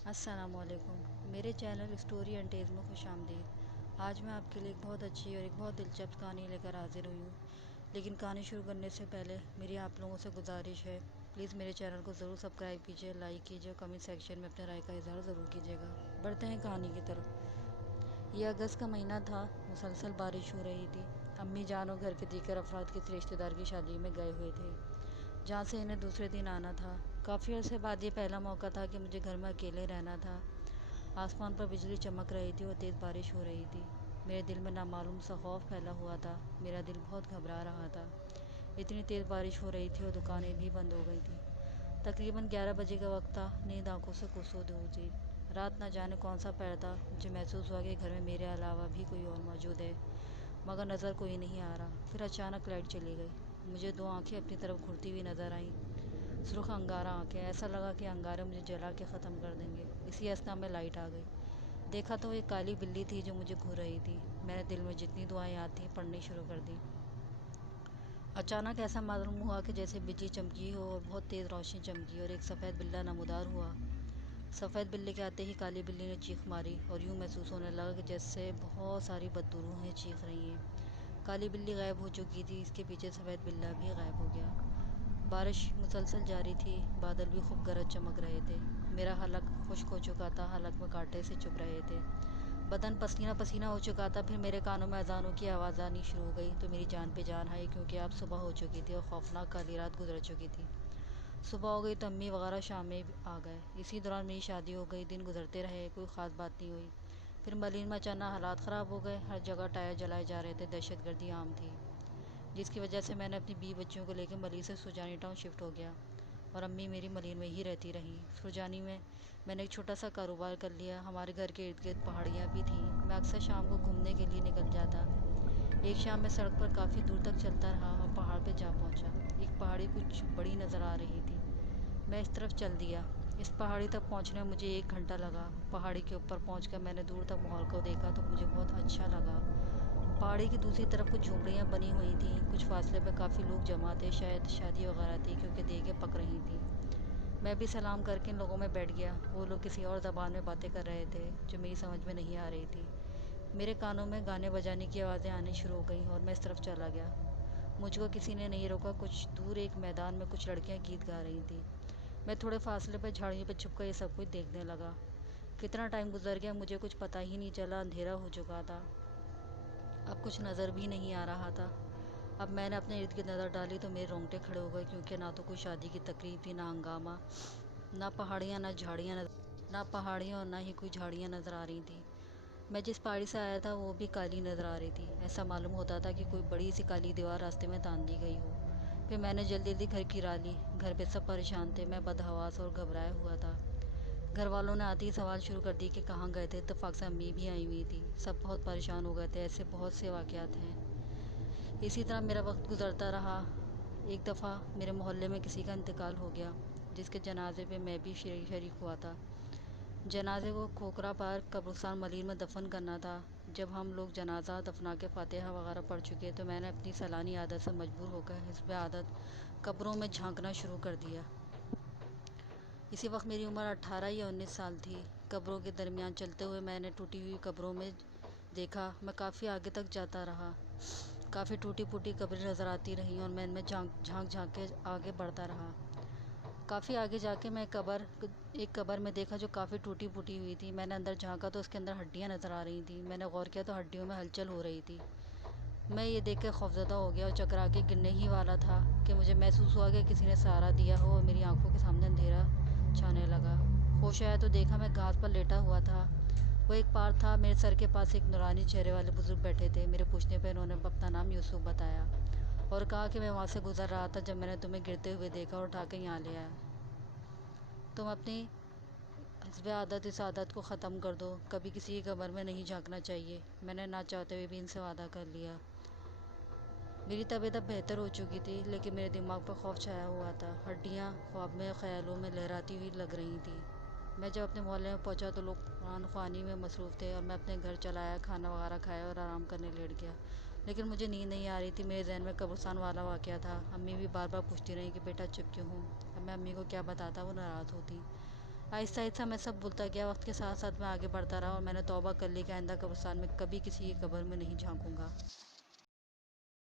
السلام علیکم، میرے چینل اسٹوری اینڈ ٹیز میں خوش آمدید۔ آج میں آپ کے لیے ایک بہت اچھی اور ایک بہت دلچسپ کہانی لے کر حاضر ہوئی ہوں، لیکن کہانی شروع کرنے سے پہلے میری آپ لوگوں سے گزارش ہے، پلیز میرے چینل کو ضرور سبسکرائب کیجیے، لائک کیجیے، کمنٹ سیکشن میں اپنے رائے کا اظہار ضرور کیجیے گا۔ بڑھتے ہیں کہانی کی طرف۔ یہ اگست کا مہینہ تھا، مسلسل بارش ہو رہی تھی۔ امی جان اور گھر کے دیگر افراد کسی رشتہ دار کی شادی میں گئے ہوئے تھے، جہاں سے انہیں دوسرے دن آنا تھا۔ کافی عرصے بعد یہ پہلا موقع تھا کہ مجھے گھر میں اکیلے رہنا تھا۔ آسمان پر بجلی چمک رہی تھی اور تیز بارش ہو رہی تھی۔ میرے دل میں نامعلوم سا خوف پھیلا ہوا تھا، میرا دل بہت گھبرا رہا تھا۔ اتنی تیز بارش ہو رہی تھی اور دکانیں بھی بند ہو گئی تھیں۔ تقریباً 11 بجے کا وقت تھا، نیند آنکھوں سے کسود ہوئی۔ رات نہ جانے کون سا پیر تھا، مجھے محسوس ہوا کہ گھر میں میرے علاوہ بھی کوئی اور موجود ہے، مگر نظر کوئی نہیں آ رہا۔ پھر اچانک لائٹ چلی گئی، مجھے دو آنکھیں اپنی طرف گھرتی ہوئی نظر آئیں، سرخ انگارہ آنکھیں۔ ایسا لگا کہ انگارے مجھے جلا کے ختم کر دیں گے۔ اسی اثنا میں لائٹ آ گئی۔ دیکھا تو ایک کالی بلی تھی جو مجھے گھور رہی تھی۔ میں نے دل میں جتنی دعائیں یاد تھیں پڑھنی شروع کر دیں۔ اچانک ایسا معلوم ہوا کہ جیسے بجلی چمکی ہو اور بہت تیز روشنی چمکی اور ایک سفید بلّا نمودار ہوا۔ سفید بلے کے آتے ہی کالی بلی نے چیخ ماری اور یوں محسوس ہونے لگا کہ جیسے بہت ساری بدبو روحیں چیخ رہی ہیں۔ کالی بلی غائب ہو چکی تھی، اس کے پیچھے سفید بلّا بھی غائب ہو گیا۔ بارش مسلسل جاری تھی، بادل بھی خوب گرج چمک رہے تھے۔ میرا حلق خشک ہو چکا تھا، حلق میں کانٹے سے چبھ رہے تھے، بدن پسینہ پسینہ ہو چکا تھا۔ پھر میرے کانوں میں اذانوں کی آواز آنی شروع ہو گئی تو میری جان پہ جان آئی، کیونکہ اب صبح ہو چکی تھی اور خوفناک کالی رات گزر چکی تھی۔ صبح ہو گئی تو امی وغیرہ شام میں آ گئے۔ اسی دوران میری شادی ہو گئی۔ دن گزرتے رہے، کوئی خاص بات نہیں ہوئی۔ پھر ملین میں اچانک حالات خراب ہو گئے، ہر جگہ ٹائر جلائے جا رہے تھے، دہشت گردی عام تھی، جس کی وجہ سے میں نے اپنی بیوی بچوں کو لے کے ملین سے سرجانی ٹاؤن شفٹ ہو گیا اور امی میری ملین میں ہی رہتی رہیں۔ سرجانی میں نے ایک چھوٹا سا کاروبار کر لیا۔ ہمارے گھر کے ارد گرد پہاڑیاں بھی تھیں، میں اکثر شام کو گھومنے کے لیے نکل جاتا۔ ایک شام میں سڑک پر کافی دور تک چلتا رہا اور پہاڑ پہ جا پہنچا۔ ایک پہاڑی کچھ بڑی نظر آ رہی تھی، میں اس طرف چل دیا۔ اس پہاڑی تک پہنچنے میں مجھے 1 گھنٹہ لگا۔ پہاڑی کے اوپر پہنچ کر میں نے دور تک ماحول کو دیکھا تو مجھے بہت اچھا لگا۔ پہاڑی کی دوسری طرف کچھ جھونپڑیاں بنی ہوئی تھیں، کچھ فاصلے پہ کافی لوگ جمع تھے، شاید شادی وغیرہ تھی کیونکہ دیگیں پک رہی تھیں۔ میں بھی سلام کر کے ان لوگوں میں بیٹھ گیا۔ وہ لوگ کسی اور زبان میں باتیں کر رہے تھے جو میری سمجھ میں نہیں آ رہی تھی۔ میرے کانوں میں گانے بجانے کی آوازیں آنی شروع ہو گئیں اور میں اس طرف چلا گیا۔ مجھ کو کسی نے نہیں روکا۔ کچھ دور ایک میدان میں کچھ لڑکیاں گیت گا رہی تھیں۔ میں تھوڑے فاصلے پہ جھاڑیوں پہ چھپ کر یہ سب کچھ دیکھنے لگا۔ کتنا ٹائم گزر گیا مجھے کچھ پتہ ہی نہیں چلا، اندھیرا ہو چکا تھا، اب کچھ نظر بھی نہیں آ رہا تھا۔ اب میں نے اپنے ارد گرد نظر ڈالی تو میرے رونگٹے کھڑے ہو گئے، کیونکہ نہ تو کوئی شادی کی تقریب تھی، نہ ہنگامہ، نہ پہاڑیاں اور نہ ہی کوئی جھاڑیاں نظر آ رہی تھیں۔ میں جس پہاڑی سے آیا تھا وہ بھی کالی نظر آ رہی تھی۔ ایسا معلوم ہوتا تھا کہ کوئی بڑی سی کالی دیوار راستے میں تان دی گئی ہو۔ پھر میں نے جلدی جلدی گھر کی راہ لی۔ گھر پہ سب پریشان تھے، میں بدحواس اور گھبرایا ہوا تھا۔ گھر والوں نے آتے ہی سوال شروع کر دی کہ کہاں گئے تھے۔ اتفاق سے امی بھی آئی ہوئی تھی، سب بہت پریشان ہو گئے تھے۔ ایسے بہت سے واقعات ہیں۔ اسی طرح میرا وقت گزرتا رہا۔ ایک دفعہ میرے محلے میں کسی کا انتقال ہو گیا، جس کے جنازے پہ میں بھی شریک ہوا تھا۔ جنازے کو کھوکھرا پارک قبرستان ملین میں دفن کرنا تھا۔ جب ہم لوگ جنازہ دفنا کے فاتحہ وغیرہ پڑھ چکے تو میں نے اپنی سالانہ عادت سے مجبور ہو کر حسب عادت قبروں میں جھانکنا شروع کر دیا۔ اسی وقت میری عمر 18 یا 19 سال تھی۔ قبروں کے درمیان چلتے ہوئے میں نے ٹوٹی ہوئی قبروں میں دیکھا۔ میں کافی آگے تک جاتا رہا، کافی ٹوٹی پھوٹی قبریں نظر آتی رہیں اور میں ان میں جھانک کے آگے بڑھتا رہا۔ کافی آگے جا کے میں ایک قبر میں دیکھا جو کافی ٹوٹی پھوٹی ہوئی تھی۔ میں نے اندر جھانکا تو اس کے اندر ہڈیاں نظر آ رہی تھیں۔ میں نے غور کیا تو ہڈیوں میں ہلچل ہو رہی تھی۔ میں یہ دیکھ کے خوفزدہ ہو گیا اور چکرا کے گرنے ہی والا تھا کہ مجھے محسوس ہوا کہ کسی نے سہارا دیا ہو اور میری آنکھوں کے سامنے اندھیرا چھانے لگا۔ ہوش آیا تو دیکھا میں گھاس پر لیٹا ہوا تھا۔ وہ ایک پارک تھا۔ میرے سر کے پاس ایک نورانی چہرے والے بزرگ بیٹھے تھے۔ میرے پوچھنے پہ انہوں نے اپنا نام یوسف بتایا اور کہا کہ میں وہاں سے گزر رہا تھا جب میں نے تمہیں گرتے ہوئے دیکھا اور اٹھا کے یہاں لے آیا۔ تم اپنی حسب عادت اس عادت کو ختم کر دو، کبھی کسی کی قبر میں نہیں جھانکنا چاہیے۔ میں نے نہ چاہتے ہوئے بھی ان سے وعدہ کر لیا۔ میری طبیعت اب بہتر ہو چکی تھی، لیکن میرے دماغ پر خوف چھایا ہوا تھا۔ ہڈیاں خواب میں خیالوں میں لہراتی ہوئی لگ رہی تھیں۔ میں جب اپنے محلے میں پہنچا تو لوگ قرآن خوانی میں مصروف تھے اور میں اپنے گھر چلا آیا، کھانا وغیرہ کھایا اور آرام کرنے لیٹ گیا، لیکن مجھے نیند نہیں آ رہی تھی۔ میرے ذہن میں قبرستان والا واقعہ تھا۔ امی بھی بار بار پوچھتی رہیں کہ بیٹا چپ کیوں ہوں؟ اب میں امی کو کیا بتاتا، وہ ناراض ہوتی۔ آہستہ آہستہ میں سب بھولتا گیا، وقت کے ساتھ ساتھ میں آگے بڑھتا رہا اور میں نے توبہ کر لی کہ آئندہ قبرستان میں کبھی کسی کی قبر میں نہیں جھانکوں گا۔